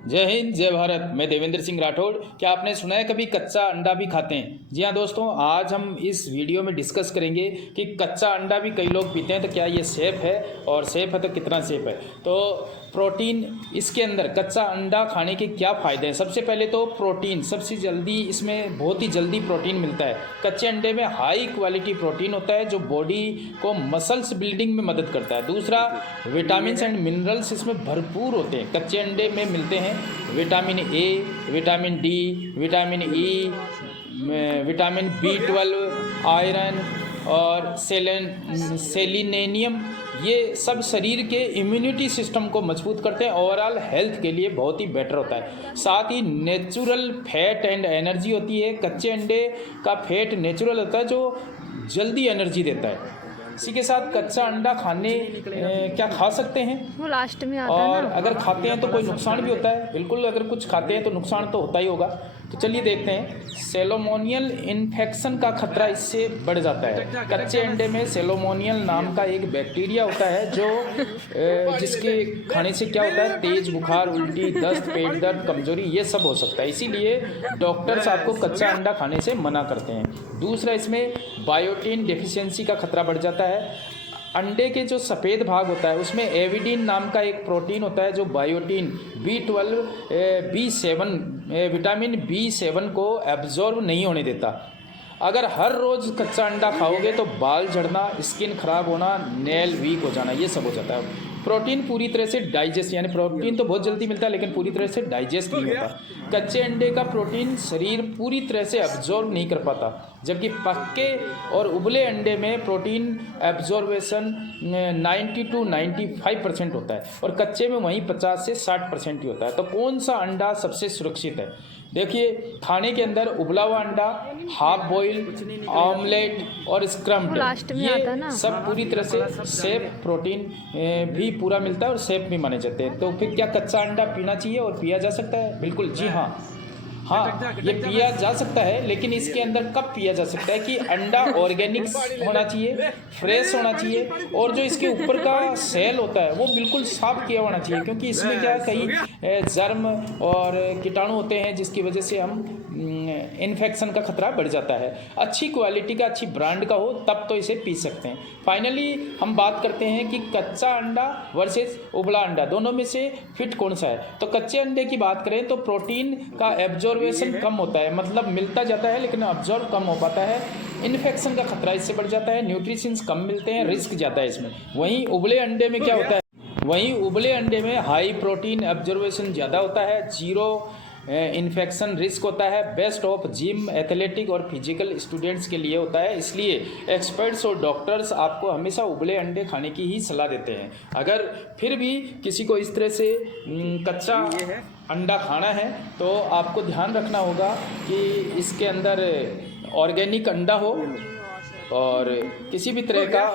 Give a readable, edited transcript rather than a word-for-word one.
जय हिंद जय भारत। मैं देवेंद्र सिंह राठौड़। क्या आपने सुना है कभी कच्चा अंडा भी खाते हैं? जी हाँ दोस्तों, आज हम इस वीडियो में डिस्कस करेंगे कि कच्चा अंडा भी कई लोग पीते हैं, तो क्या ये सेफ़ है, और सेफ़ है तो कितना सेफ़ है। तो प्रोटीन इसके अंदर कच्चा अंडा खाने के क्या फ़ायदे हैं। सबसे पहले तो प्रोटीन, सबसे जल्दी इसमें बहुत ही जल्दी प्रोटीन मिलता है। कच्चे अंडे में हाई क्वालिटी प्रोटीन होता है जो बॉडी को मसल्स बिल्डिंग में मदद करता है। दूसरा, विटामिन एंड मिनरल्स इसमें भरपूर होते हैं, कच्चे अंडे में मिलते हैं। Vitamin A, vitamin D, vitamin E, vitamin B12, iron और सेलिनियम, ये सब शरीर के इम्यूनिटी सिस्टम को मजबूत करते हैं। ओवरऑल हेल्थ के लिए बहुत ही बेटर होता है। साथ ही नेचुरल फैट एंड एनर्जी होती है। कच्चे अंडे का फैट नेचुरल होता है जो जल्दी एनर्जी देता है। इसी के साथ कच्चा अंडा खाने क्या खा सकते हैं, वो लास्ट में आता और है ना। अगर खाते हैं तो कोई नुकसान भी होता है? बिल्कुल, अगर कुछ खाते हैं तो नुकसान तो होता ही होगा। तो चलिए देखते हैं। सेलोमोनियल इन्फेक्शन का खतरा इससे बढ़ जाता है। कच्चे अंडे में सेलोमोनियल नाम का एक बैक्टीरिया होता है जो जिसके खाने से क्या होता है, तेज बुखार, उल्टी, दस्त, पेट दर्द, कमजोरी, ये सब हो सकता है। इसीलिए डॉक्टर्स आपको कच्चा अंडा खाने से मना करते हैं। दूसरा, इसमें बायोटिन डेफिशिएंसी का खतरा बढ़ जाता है। अंडे के जो सफ़ेद भाग होता है उसमें एविडिन नाम का एक प्रोटीन होता है जो biotin, B12, B7, vitamin B7 को एब्जॉर्ब नहीं होने देता। अगर हर रोज़ कच्चा अंडा खाओगे तो बाल झड़ना, स्किन खराब होना, नेल वीक हो जाना, ये सब हो जाता है। प्रोटीन पूरी तरह से डाइजेस्ट, यानी प्रोटीन तो बहुत जल्दी मिलता है लेकिन पूरी तरह से डाइजेस्ट नहीं होता। कच्चे अंडे का प्रोटीन शरीर पूरी तरह से एब्जॉर्ब नहीं कर पाता, जबकि पक्के और उबले अंडे में प्रोटीन एब्जॉर्बेशन 90 to 95% होता है, और कच्चे में वहीं 50 से 60% ही होता है। तो कौन सा अंडा सबसे सुरक्षित है? देखिए, खाने के अंदर उबला हुआ अंडा, हाफ बॉइल, ऑमलेट और स्क्रम्ड, ये सब पूरी तरह से सेफ, प्रोटीन भी पूरा मिलता है और सेफ भी माने जाते हैं। तो फिर क्या कच्चा अंडा पीना चाहिए और पिया जा सकता है? बिल्कुल जी हाँ, ये पिया जा सकता है, लेकिन इसके अंदर कब पिया जा सकता है कि अंडा ऑर्गेनिक होना चाहिए, फ्रेश होना चाहिए, और जो इसके ऊपर का सेल होता है वो बिल्कुल साफ किया होना चाहिए, क्योंकि इसमें क्या कई जर्म और कीटाणु होते हैं जिसकी वजह से हम इन्फेक्शन का खतरा बढ़ जाता है। अच्छी क्वालिटी का, अच्छी ब्रांड का हो तब तो इसे पी सकते हैं। फाइनली हम बात करते हैं कि कच्चा अंडा वर्सेस उबला अंडा, दोनों में से फिट कौन सा है। तो कच्चे अंडे की बात करें तो प्रोटीन का एब्जॉर्बेशन कम होता है, मतलब मिलता जाता है लेकिन एब्जॉर्ब कम हो पाता है। इन्फेक्शन का खतरा इससे बढ़ जाता है, न्यूट्रिशंस कम मिलते हैं, रिस्क ज़्यादा है इसमें। वहीं उबले अंडे में क्या होता है, वहीं उबले अंडे में हाई प्रोटीन एब्जॉर्बेशन ज़्यादा होता है, जीरो इन्फेक्शन रिस्क होता है, बेस्ट ऑफ जिम, एथलेटिक और फिजिकल स्टूडेंट्स के लिए होता है। इसलिए एक्सपर्ट्स और डॉक्टर्स आपको हमेशा उबले अंडे खाने की ही सलाह देते हैं। अगर फिर भी किसी को इस तरह से कच्चा अंडा खाना है तो आपको ध्यान रखना होगा कि इसके अंदर ऑर्गेनिक अंडा हो और किसी भी तरह का